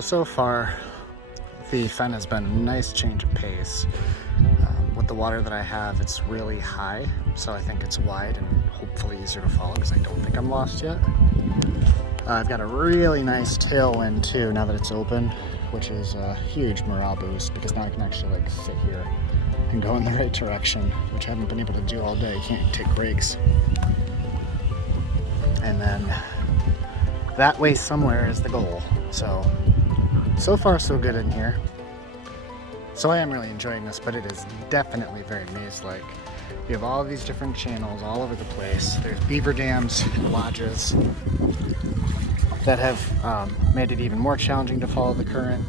So far, the fen has been a nice change of pace. With the water that I have, it's really high, so I think it's wide and hopefully easier to follow because I don't think I'm lost yet. I've got a really nice tailwind too now that it's open, which is a huge morale boost because now I can actually like sit here and go in the right direction, which I haven't been able to do all day. You can't take breaks. And then that way somewhere is the goal. So far so good in here. So I am really enjoying this, but it is definitely very maze-like. You have all these different channels all over the place. There's beaver dams and lodges that have made it even more challenging to follow the current.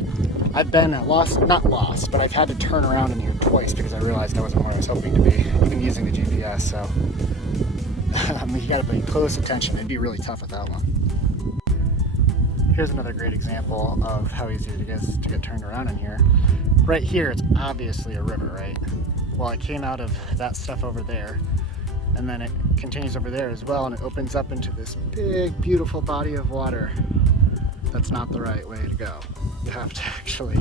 I've been not lost, but I've had to turn around in here twice because I realized I wasn't where I was hoping to be, even using the GPS, so you gotta pay close attention. It'd be really tough with that one. Here's another great example of how easy it is to get turned around in here. Right here, it's obviously a river, right? Well, it came out of that stuff over there, and then it continues over there as well, and it opens up into this big, beautiful body of water. That's not the right way to go. You have to actually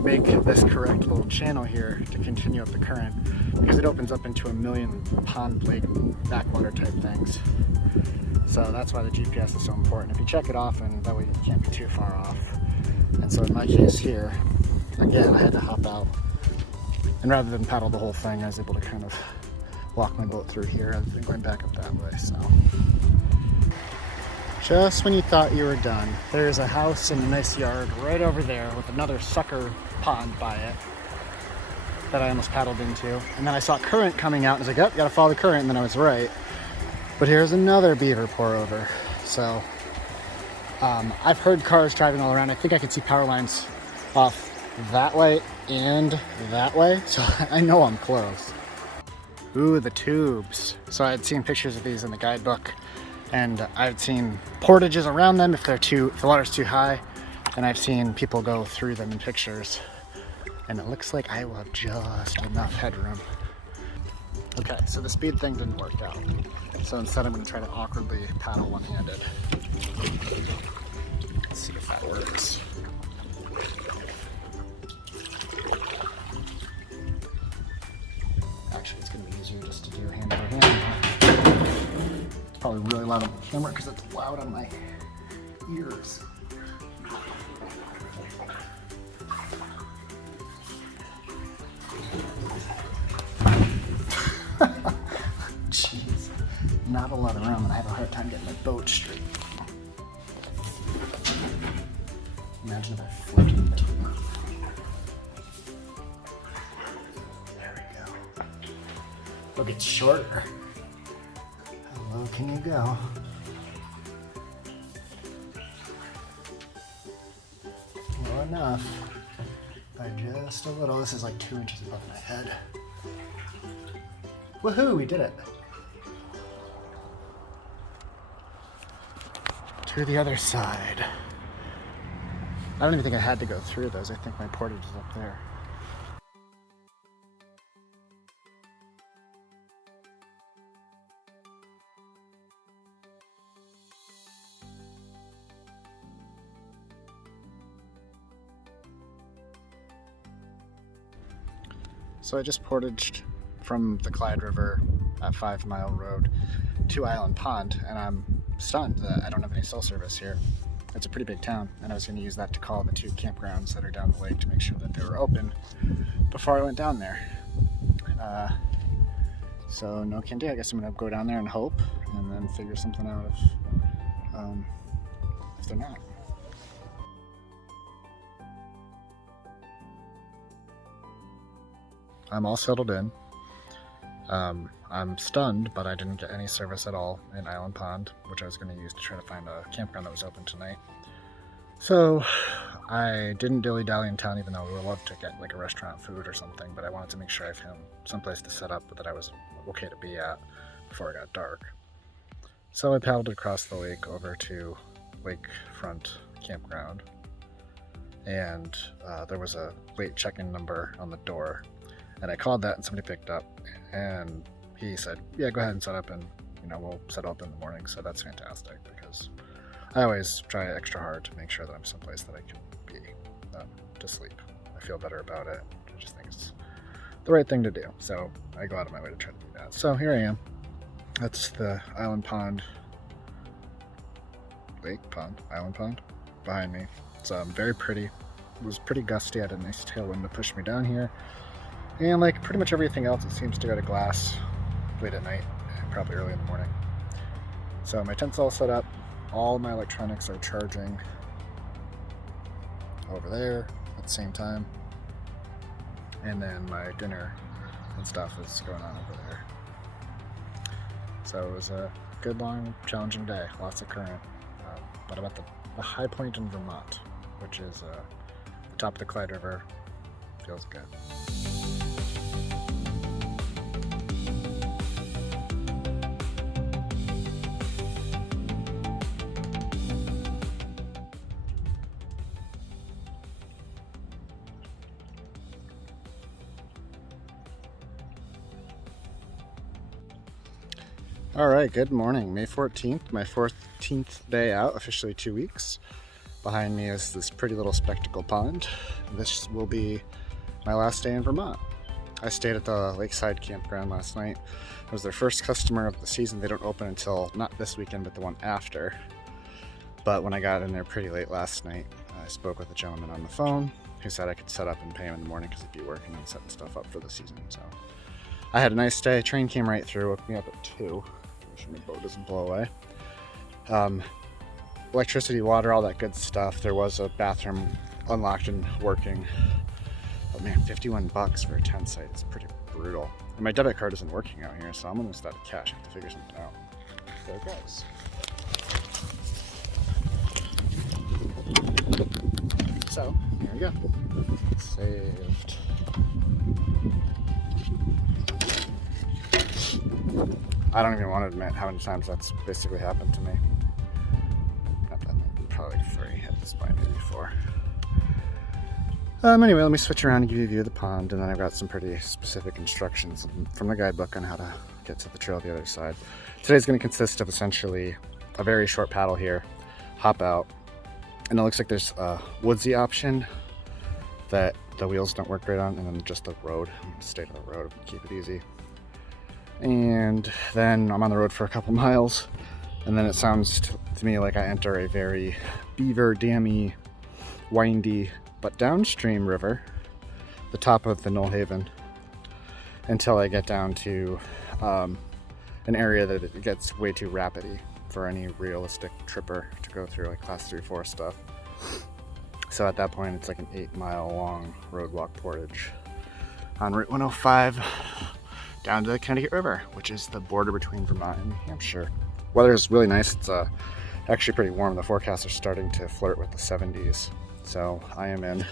make this correct little channel here to continue up the current, because it opens up into a million pond, lake, backwater type things. So that's why the GPS is so important. If you check it often, that way you can't be too far off. And so in my case here, again, I had to hop out. And rather than paddle the whole thing, I was able to kind of walk my boat through here rather than going back up that way, so. Just when you thought you were done, there's a house in a nice yard right over there with another sucker pond by it that I almost paddled into. And then I saw current coming out and I was like, oh, gotta follow the current, and then I was right. But here's another beaver pour over. So I've heard cars driving all around. I think I can see power lines off that way and that way. So I know I'm close. Ooh, the tubes. So I had seen pictures of these in the guidebook, and I've seen portages around them if the water's too high, and I've seen people go through them in pictures. And it looks like I will have just enough headroom. Okay, so the speed thing didn't work out. So instead I'm going to try to awkwardly paddle one-handed. Let's see if that works. Actually, it's going to be easier just to do hand over hand. It's probably really loud on the camera because it's loud on my ears. Jeez, not a lot of room, and I have a hard time getting my boat straight. Imagine if I flipped it. There we go. Look, it's shorter. How low can you go? Low enough. By just a little. This is like 2 inches above my head. Woohoo, we did it. To the other side. I don't even think I had to go through those. I think my portage is up there. So I just portaged from the Clyde River at 5 Mile Road to Island Pond, and I'm stunned that I don't have any cell service here. It's a pretty big town, and I was going to use that to call the 2 campgrounds that are down the lake to make sure that they were open before I went down there. So no can do. I guess I'm going to go down there and hope, and then figure something out if they're not. I'm all settled in. I'm stunned, but I didn't get any service at all in Island Pond, which I was going to use to try to find a campground that was open tonight. So I didn't dilly-dally in town, even though I would love to get like a restaurant food or something, but I wanted to make sure I found someplace to set up that I was okay to be at before it got dark. So I paddled across the lake over to Lakefront Campground, and there was a late check-in number on the door. And I called that and somebody picked up, and he said, yeah, go ahead and set up, and we'll set up in the morning. So that's fantastic because I always try extra hard to make sure that I'm someplace that I can be to sleep. I feel better about it. I just think it's the right thing to do. So I go out of my way to try to do that. So here I am. That's the island pond, island pond behind me. It's very pretty. It was pretty gusty. I had a nice tailwind to push me down here. And like pretty much everything else, it seems to go to glass late at night, probably early in the morning. So my tent's all set up. All my electronics are charging over there at the same time. And then my dinner and stuff is going on over there. So it was a good, long, challenging day. Lots of current. But I'm at the high point in Vermont, which is the top of the Clyde River. Feels good. All right, good morning. May 14th, my 14th day out, officially 2 weeks. Behind me is this pretty little spectacle pond. This will be my last day in Vermont. I stayed at the lakeside campground last night. I was their first customer of the season. They don't open until not this weekend, but the one after. But when I got in there pretty late last night, I spoke with a gentleman on the phone who said I could set up and pay him in the morning because he'd be working and setting stuff up for the season. So I had a nice day. Train came right through, woke me up at 2. My boat doesn't blow away. Electricity, water, all that good stuff. There was a bathroom unlocked and working. But man, $51 for a tent site is pretty brutal. And my debit card isn't working out here, so I'm almost out of cash. I have to figure something out. There it goes. So, here we go. Saved. I don't even want to admit how many times that's basically happened to me. Not that many, probably like 3 at this point, maybe 4. Anyway, let me switch around and give you a view of the pond, and then I've got some pretty specific instructions from the guidebook on how to get to the trail the other side. Today's going to consist of essentially a very short paddle here, hop out, and it looks like there's a woodsy option that the wheels don't work great on, and then just the road. I'm going to stay to the road and keep it easy. And then I'm on the road for a couple miles, and then it sounds to me like I enter a very beaver, dammy, windy, but downstream river, the top of the Nulhegan, until I get down to an area that it gets way too rapidy for any realistic tripper to go through, like class 3-4 stuff. So at that point, it's like an 8-mile long roadwalk portage on Route 105. Down to the Connecticut River, which is the border between Vermont and New Hampshire. Weather is really nice. It's actually pretty warm. The forecasts are starting to flirt with the 70s. So I am in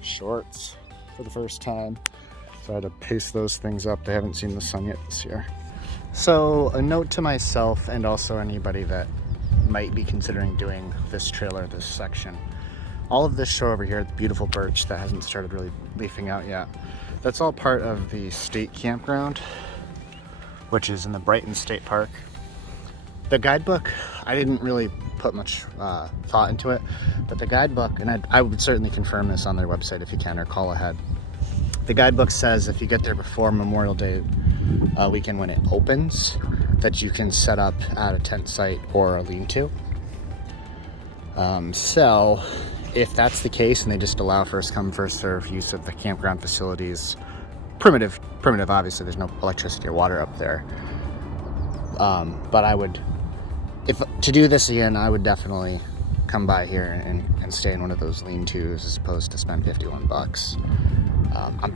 shorts for the first time. So I had to pace those things up. They haven't seen the sun yet this year. So a note to myself and also anybody that might be considering doing this trail or this section. All of this show over here, the beautiful birch that hasn't started really leafing out yet, that's all part of the state campground, which is in the Brighton State Park. The guidebook, I didn't really put much thought into it, but the guidebook, and I would certainly confirm this on their website if you can, or call ahead. The guidebook says if you get there before Memorial Day weekend when it opens, that you can set up at a tent site or a lean-to. So if that's the case and they just allow first come first serve use of the campground facilities, primitive obviously, there's no electricity or water up there, but I would, if to do this again, I would definitely come by here and stay in one of those lean-tos as opposed to spend $51.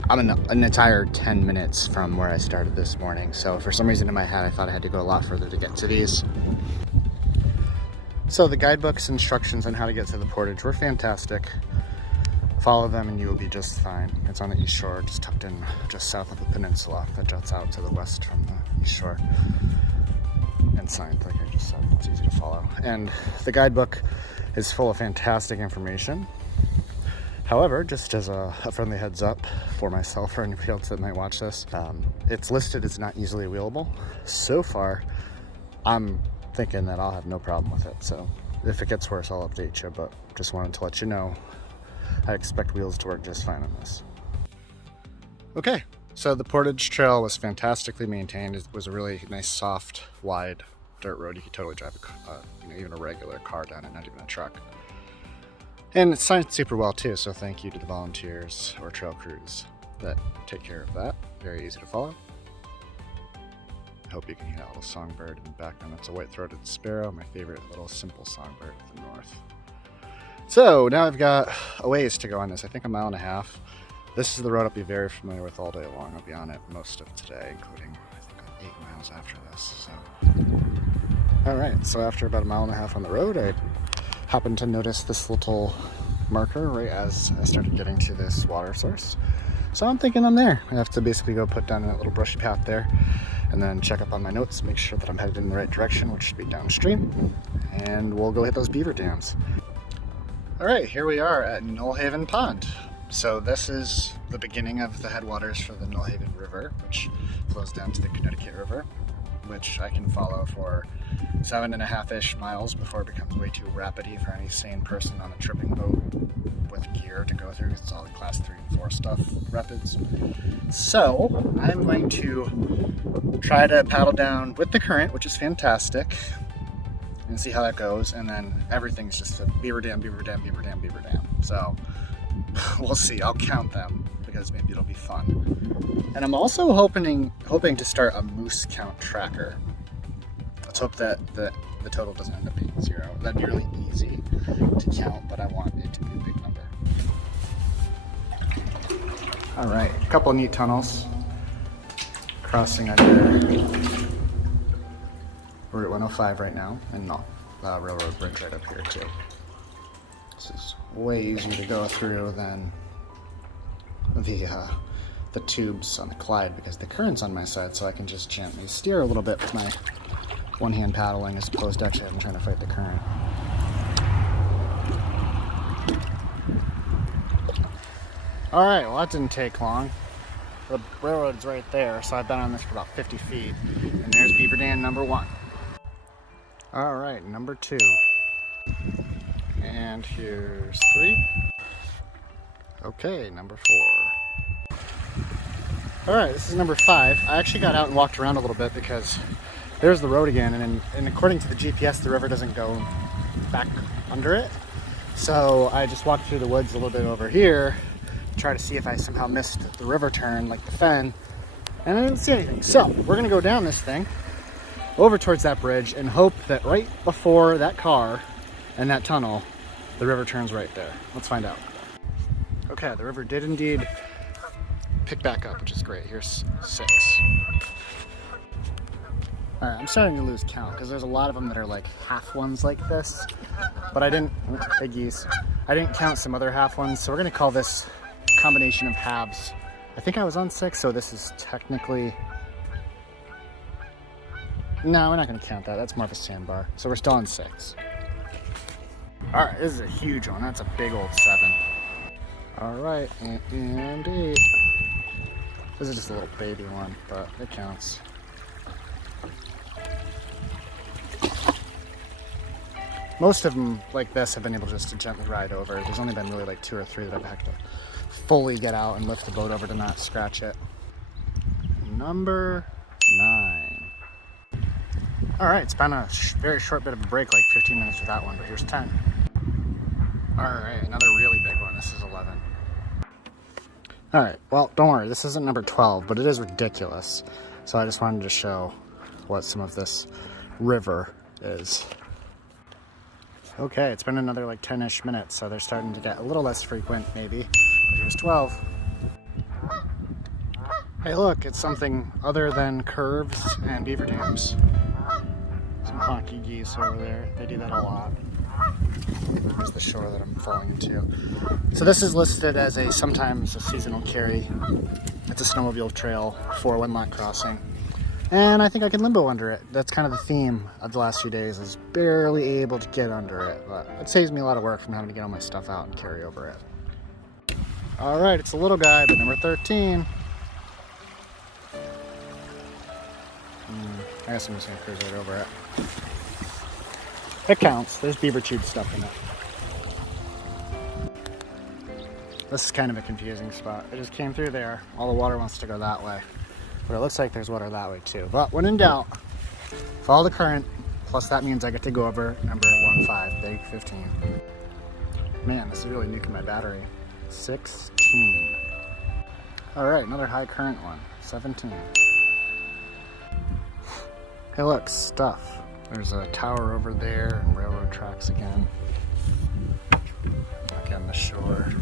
I'm an entire 10 minutes from where I started this morning, so for some reason in my head I thought I had to go a lot further to get to these. So the guidebook's instructions on how to get to the portage were fantastic. Follow them and you will be just fine. It's on the east shore, just tucked in just south of the peninsula that juts out to the west from the east shore. And signed, like I just said, it's easy to follow. And the guidebook is full of fantastic information. However, just as a friendly heads up for myself or anybody else that might watch this, it's listed as not easily wheelable. So far, I'm thinking that I'll have no problem with it. So if it gets worse, I'll update you, but just wanted to let you know I expect wheels to work just fine on this. Okay, so the portage trail was fantastically maintained. It was a really nice, soft, wide dirt road. You could totally drive even a regular car down it, not even a truck. And it's signed super well too, so thank you to the volunteers or trail crews that take care of that. Very easy to follow. I hope you can hear that little songbird in the background. That's a white-throated sparrow, my favorite little simple songbird of the north. So now I've got a ways to go on this. I think a mile and a half. This is the road I'll be very familiar with all day long. I'll be on it most of today, including I think 8 miles after this. All right, so after about a mile and a half on the road, I happened to notice this little marker right as I started getting to this water source. So I'm thinking I'm there. I have to basically go put down that little brushy path there and then check up on my notes, make sure that I'm headed in the right direction, which should be downstream, and we'll go hit those beaver dams. All right, here we are at Nulhegan Pond. So this is the beginning of the headwaters for the Nulhegan River, which flows down to the Connecticut River, which I can follow for 7.5-ish miles before it becomes way too rapidy for any sane person on a tripping boat with gear to go through. It's all class 3 and 4 stuff, rapids. So I'm going to try to paddle down with the current, which is fantastic, and see how that goes. And then everything's just a beaver dam, beaver dam, beaver dam, beaver dam. So we'll see. I'll count them because maybe it'll be fun. And I'm also hoping to start a moose count tracker. Let's hope that the total doesn't end up being 0. That'd be really easy to count, but I want it to be a big number. All right, a couple neat tunnels crossing under Route 105 right now, and railroad bridge right up here too. This is way easier to go through than the tubes on the Clyde because the current's on my side, so I can just gently steer a little bit with my one-hand paddling as opposed to actually having trying to fight the current. All right, well that didn't take long. The railroad's right there, so I've been on this for about 50 feet, and there's beaver dam number 1. All right, number 2. And here's 3. Okay, number 4. All right, this is number 5. I actually got out and walked around a little bit because there's the road again, and according to the GPS, the river doesn't go back under it. So I just walked through the woods a little bit over here, try to see if I somehow missed the river turn like the fen, and I didn't see anything. So we're gonna go down this thing over towards that bridge and hope that right before that car and that tunnel, the river turns right there. Let's find out. Okay, the river did indeed pick back up, which is great. Here's 6. All right, I'm starting to lose count because there's a lot of them that are like half ones like this, but I didn't count some other half ones, so we're gonna call this combination of halves. I think I was on 6, so this is technically, no, we're not gonna count that. That's more of a sandbar. So we're still on 6. All right, this is a huge one. That's a big old 7. All right, and 8. This is just a little baby one, but it counts. Most of them like this have been able just to gently ride over. There's only been really like 2 or 3 that I've had to fully get out and lift the boat over to not scratch it. Number 9. All right, it's been a very short bit of a break, like 15 minutes with that one, but here's 10. All right, another really big one. This is 11. All right, well, don't worry, this isn't number 12, but it is ridiculous. So I just wanted to show what some of this river is. Okay, it's been another like 10-ish minutes, so they're starting to get a little less frequent, maybe. But here's 12. Hey, look, it's something other than curves and beaver dams. Some honky geese over there. They do that a lot. Here's the shore that I'm falling into. So this is listed as sometimes a seasonal carry. It's a snowmobile trail for one-lot crossing. And I think I can limbo under it. That's kind of the theme of the last few days, is barely able to get under it. But it saves me a lot of work from having to get all my stuff out and carry over it. All right, it's a little guy, but number 13. I guess I'm just gonna cruise right over it. It counts. There's beaver tube stuff in it. This is kind of a confusing spot. I just came through there. All the water wants to go that way. But it looks like there's water that way too. But when in doubt, follow the current. Plus that means I get to go over number 15, big 15. Man, this is really nuking my battery. 16. All right, another high current one, 17. Hey look, stuff. There's a tower over there and railroad tracks again. Back on the shore.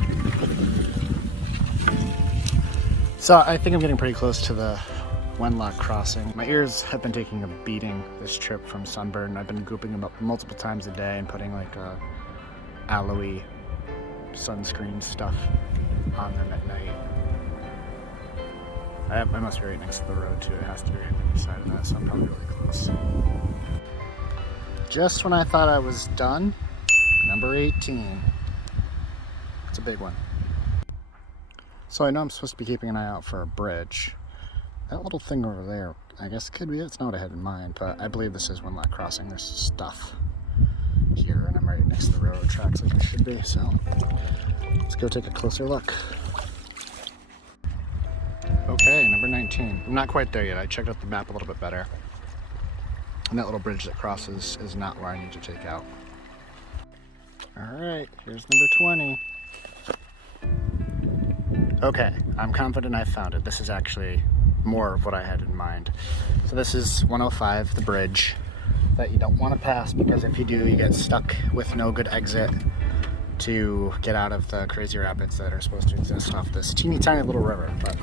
So I think I'm getting pretty close to the Wenlock crossing. My ears have been taking a beating this trip from sunburn. I've been gooping them up multiple times a day and putting like aloe sunscreen stuff on them at night. I must be right next to the road too. It has to be right on the side of that, so I'm probably really close. Just when I thought I was done, number 18. It's a big one. So I know I'm supposed to be keeping an eye out for a bridge. That little thing over there, I guess could be it. It's not what I had in mind, but I believe this is Wenlock Crossing. There's stuff here, and I'm right next to the railroad tracks like I should be, so let's go take a closer look. Okay, number 19. I'm not quite there yet. I checked out the map a little bit better. And that little bridge that crosses is not where I need to take out. Alright, here's number 20. Okay, I'm confident I found it. This is actually more of what I had in mind. So this is 105, the bridge that you don't want to pass, because if you do, you get stuck with no good exit to get out of the crazy rapids that are supposed to exist off this teeny tiny little river. But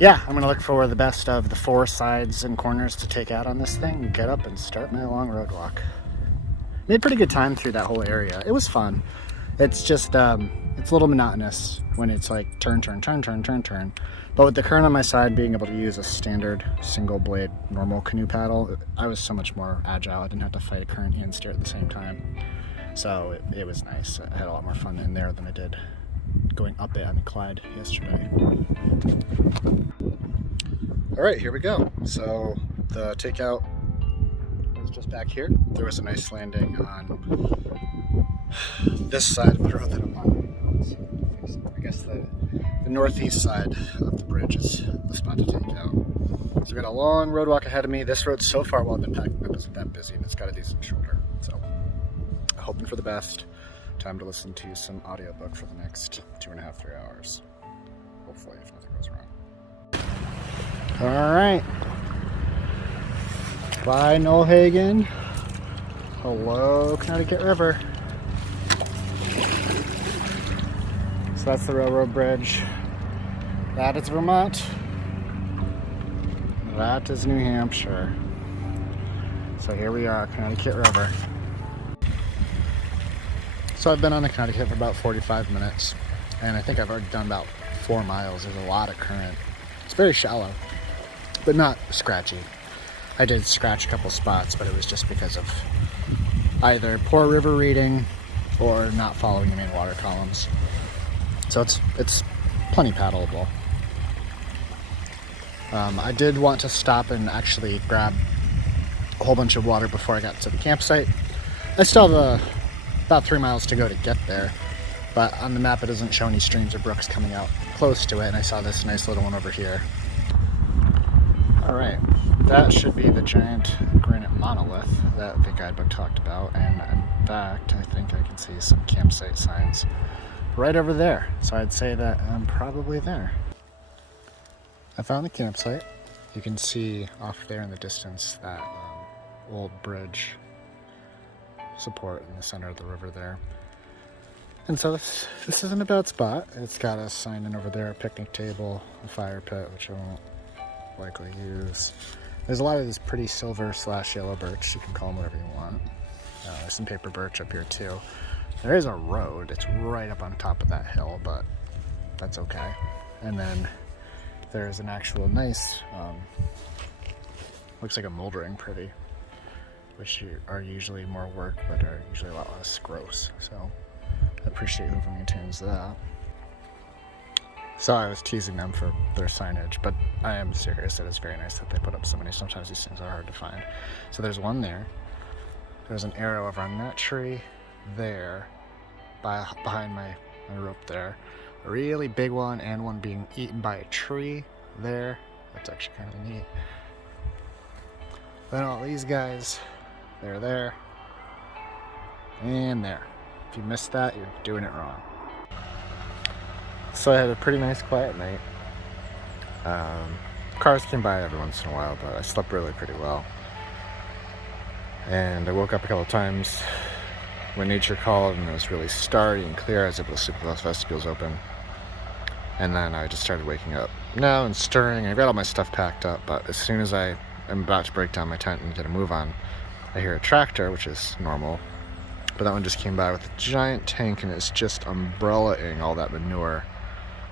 yeah, I'm gonna look for the best of the 4 sides and corners to take out on this thing, get up and start my long road walk. Made pretty good time through that whole area. It was fun. It's just it's a little monotonous when it's like turn, turn, turn, turn, turn, turn. But with the current on my side, being able to use a standard single blade normal canoe paddle, I was so much more agile. I didn't have to fight a current and steer at the same time. So it was nice. I had a lot more fun in there than I did going up it on Clyde yesterday. All right, here we go. So the takeout was just back here. There was a nice landing on this side of the road that I'm on. I guess the northeast side of the bridge is the spot to take out. So we got a long road walk ahead of me. This road so far, while I've been packing up, isn't that busy, and it's got a decent shoulder. So hoping for the best. Time to listen to some audiobook for the next 2.5, 3 hours. Hopefully, if nothing goes wrong. All right. Bye, Nulhegan. Hello, Connecticut River. So that's the railroad bridge. That is Vermont. That is New Hampshire. So here we are, Connecticut River. So I've been on the Connecticut for about 45 minutes, and I think I've already done about 4 miles. There's a lot of current. It's very shallow, but not scratchy. I did scratch a couple spots, but it was just because of either poor river reading or not following the main water columns. So it's plenty paddleable. I did want to stop and actually grab a whole bunch of water before I got to the campsite. I still have about 3 miles to go to get there, but on the map it doesn't show any streams or brooks coming out close to it, and I saw this nice little one over here. Alright, that should be the giant granite monolith that the guidebook talked about, and in fact I think I can see some campsite signs right over there, so I'd say that I'm probably there. I found the campsite. You can see off there in the distance that old bridge support in the center of the river there. And so this isn't a bad spot. It's got a sign in over there, a picnic table, a fire pit, which I won't likely use. There's a lot of this pretty silver/yellow birch. You can call them whatever you want. There's some paper birch up here too. There is a road. It's right up on top of that hill, but that's okay. And then there's an actual nice, looks like a moldering pretty, which are usually more work, but are usually a lot less gross. So I appreciate whoever maintains that. So I was teasing them for their signage, but I am serious. It is very nice that they put up so many. Sometimes these things are hard to find. So there's one there. There's an arrow over on that tree there, behind my rope there. A really big one, and one being eaten by a tree there. That's actually kind of neat. Then all these guys, they're there, and there. If you missed that, you're doing it wrong. So I had a pretty nice quiet night. Cars came by every once in a while, but I slept really pretty well. And I woke up a couple of times when nature called and it was really starry and clear. I was able to sleep with those vestibules open. And then I just started waking up now and stirring. I got all my stuff packed up, but as soon as I am about to break down my tent and get a move on, I hear a tractor, which is normal. But that one just came by with a giant tank and it's just umbrellaing all that manure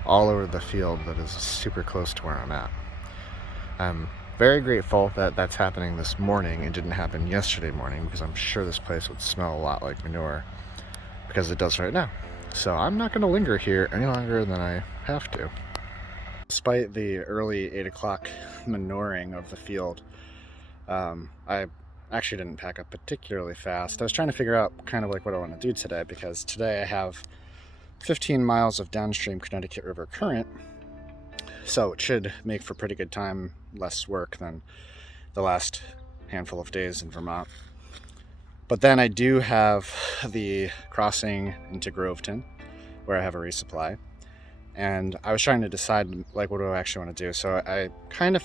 all over the field that is super close to where I'm at. I'm very grateful that that's happening this morning and didn't happen yesterday morning, because I'm sure this place would smell a lot like manure, because it does right now. So I'm not going to linger here any longer than I have to. Despite the early 8 o'clock manuring of the field, I actually didn't pack up particularly fast. I was trying to figure out kind of like what I want to do today, because today I have 15 miles of downstream Connecticut River current, so it should make for pretty good time, less work than the last handful of days in Vermont. But then I do have the crossing into Groveton, where I have a resupply, and I was trying to decide, like, what do I actually want to do. So I kind of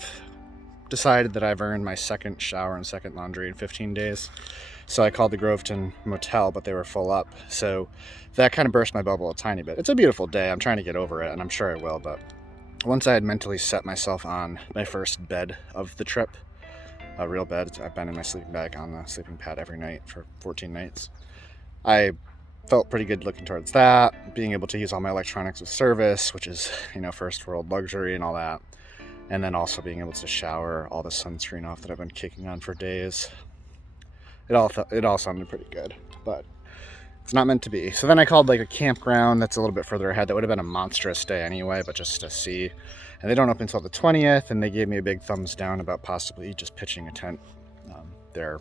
decided that I've earned my second shower and second laundry in 15 days. So I called the Groveton motel, but they were full up. So that kind of burst my bubble a tiny bit. It's a beautiful day. I'm trying to get over it, and I'm sure I will. But once I had mentally set myself on my first bed of the trip, a real bed, I've been in my sleeping bag on the sleeping pad every night for 14 nights. I felt pretty good looking towards that, being able to use all my electronics with service, which is, first world luxury and all that. And then also being able to shower all the sunscreen off that I've been kicking on for days. It all sounded pretty good, but it's not meant to be. So then I called like a campground that's a little bit further ahead. That would have been a monstrous day anyway, but just to see. And they don't open until the 20th, and they gave me a big thumbs down about possibly just pitching a tent there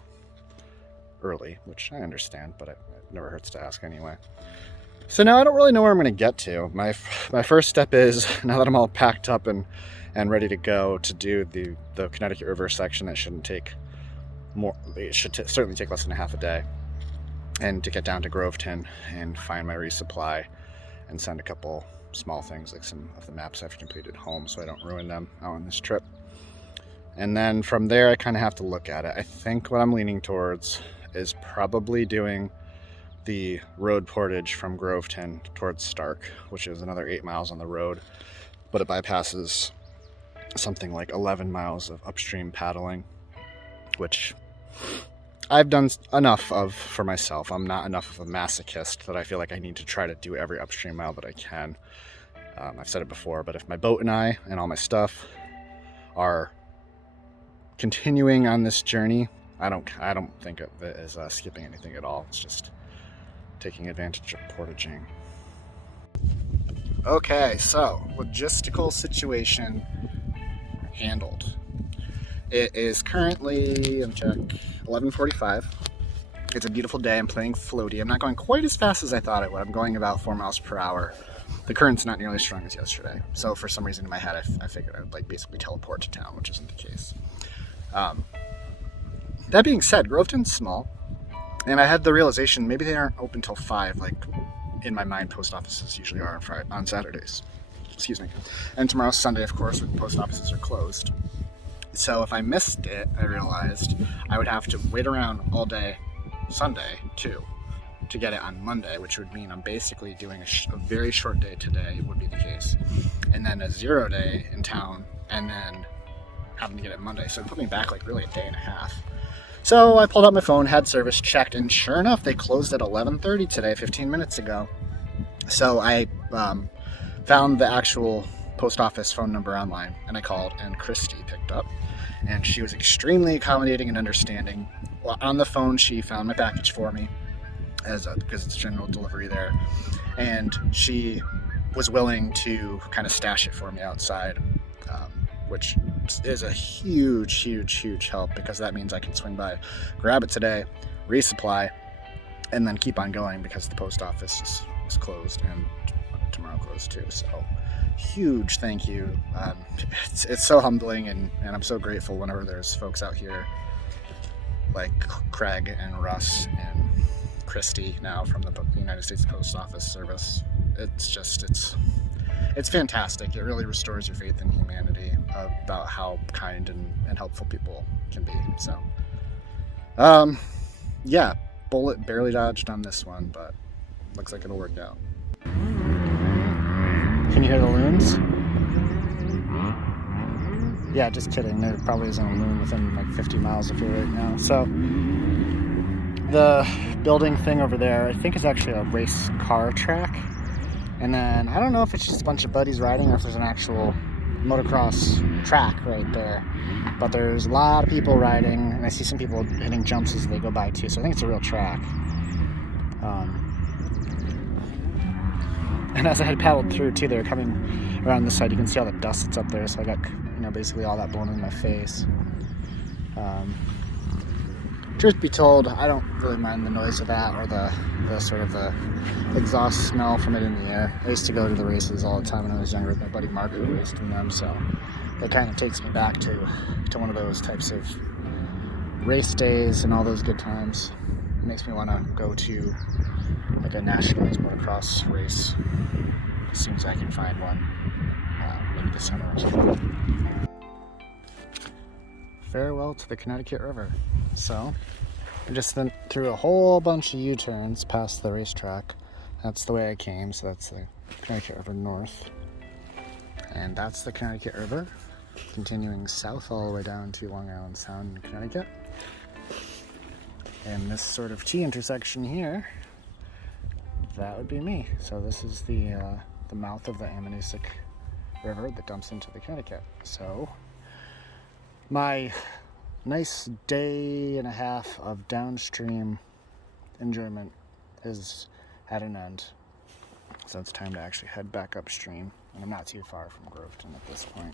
early, which I understand, but it never hurts to ask anyway. So now I don't really know where I'm going to get to. My first step is, now that I'm all packed up and ready to go to do the Connecticut River section, that shouldn't take more. It should certainly take less than a half a day, and to get down to Groveton and find my resupply and send a couple small things like some of the maps I've completed home, so I don't ruin them out on this trip. And then from there I kind of have to look at it. I think what I'm leaning towards is probably doing the road portage from Groveton towards Stark, which is another 8 miles on the road, but it bypasses something like 11 miles of upstream paddling, which I've done enough of for myself. I'm not enough of a masochist that I feel like I need to try to do every upstream mile that I can. I've said it before, but if my boat and I and all my stuff are continuing on this journey, I don't think of it as skipping anything at all. It's just taking advantage of portaging. Okay, so logistical situation handled. It is currently, let me check, 11:45. It's a beautiful day. I'm playing floaty. I'm not going quite as fast as I thought I would. I'm going about 4 miles per hour. The current's not nearly as strong as yesterday. So for some reason in my head, I figured I would basically teleport to town, which isn't the case. That being said, Groveton's small. And I had the realization maybe they aren't open till 5, like in my mind post offices usually are on Saturdays. Excuse me. And tomorrow's Sunday, of course, when post offices are closed. So if I missed it, I realized I would have to wait around all day Sunday too to get it on Monday, which would mean I'm basically doing a very short day today, would be the case, and then a 0 day in town, and then having to get it Monday. So it put me back like really a day and a half. So I pulled out my phone, had service, checked, and sure enough, they closed at 11:30 today, 15 minutes ago. So I found the actual post office phone number online, and I called, and Christy picked up, and she was extremely accommodating and understanding. Well, on the phone, she found my package for me, because it's general delivery there, and she was willing to kind of stash it for me outside, which is a huge help, because that means I can swing by, grab it today, resupply, and then keep on going because the post office is closed, and tomorrow closed too. So huge thank you. It's so humbling, and I'm so grateful whenever there's folks out here like Craig and Russ and Christy now from the United States Post Office Service. It's fantastic. It really restores your faith in humanity about how kind and helpful people can be. So yeah, bullet barely dodged on this one, but looks like it'll work out. Can you hear the loons? Yeah, just kidding. There probably isn't a loon within like 50 miles of here right now. So the building thing over there, I think is actually a race car track. And then I don't know if it's just a bunch of buddies riding or if there's an actual motocross track right there. But there's a lot of people riding, and I see some people hitting jumps as they go by too. So I think it's a real track. And as I had paddled through too, they were coming around this side. You can see all the dust that's up there. So I got, basically all that blown in my face. Truth be told, I don't really mind the noise of that or the sort of the exhaust smell from it in the air. I used to go to the races all the time when I was younger with my buddy Mark who raced in them, so it kind of takes me back to one of those types of race days and all those good times. It makes me want to go to like a nationalized motocross race as soon as I can find one, maybe this summer or something. Farewell to the Connecticut River. So I just went through a whole bunch of U-turns past the racetrack. That's the way I came, so that's the Connecticut River north. And that's the Connecticut River, continuing south all the way down to Long Island Sound in Connecticut. And this sort of T-intersection here, that would be me. So this is the mouth of the Ammonoosuc River that dumps into the Connecticut. So my nice day and a half of downstream enjoyment is at an end. So it's time to actually head back upstream. And I'm not too far from Groveton at this point.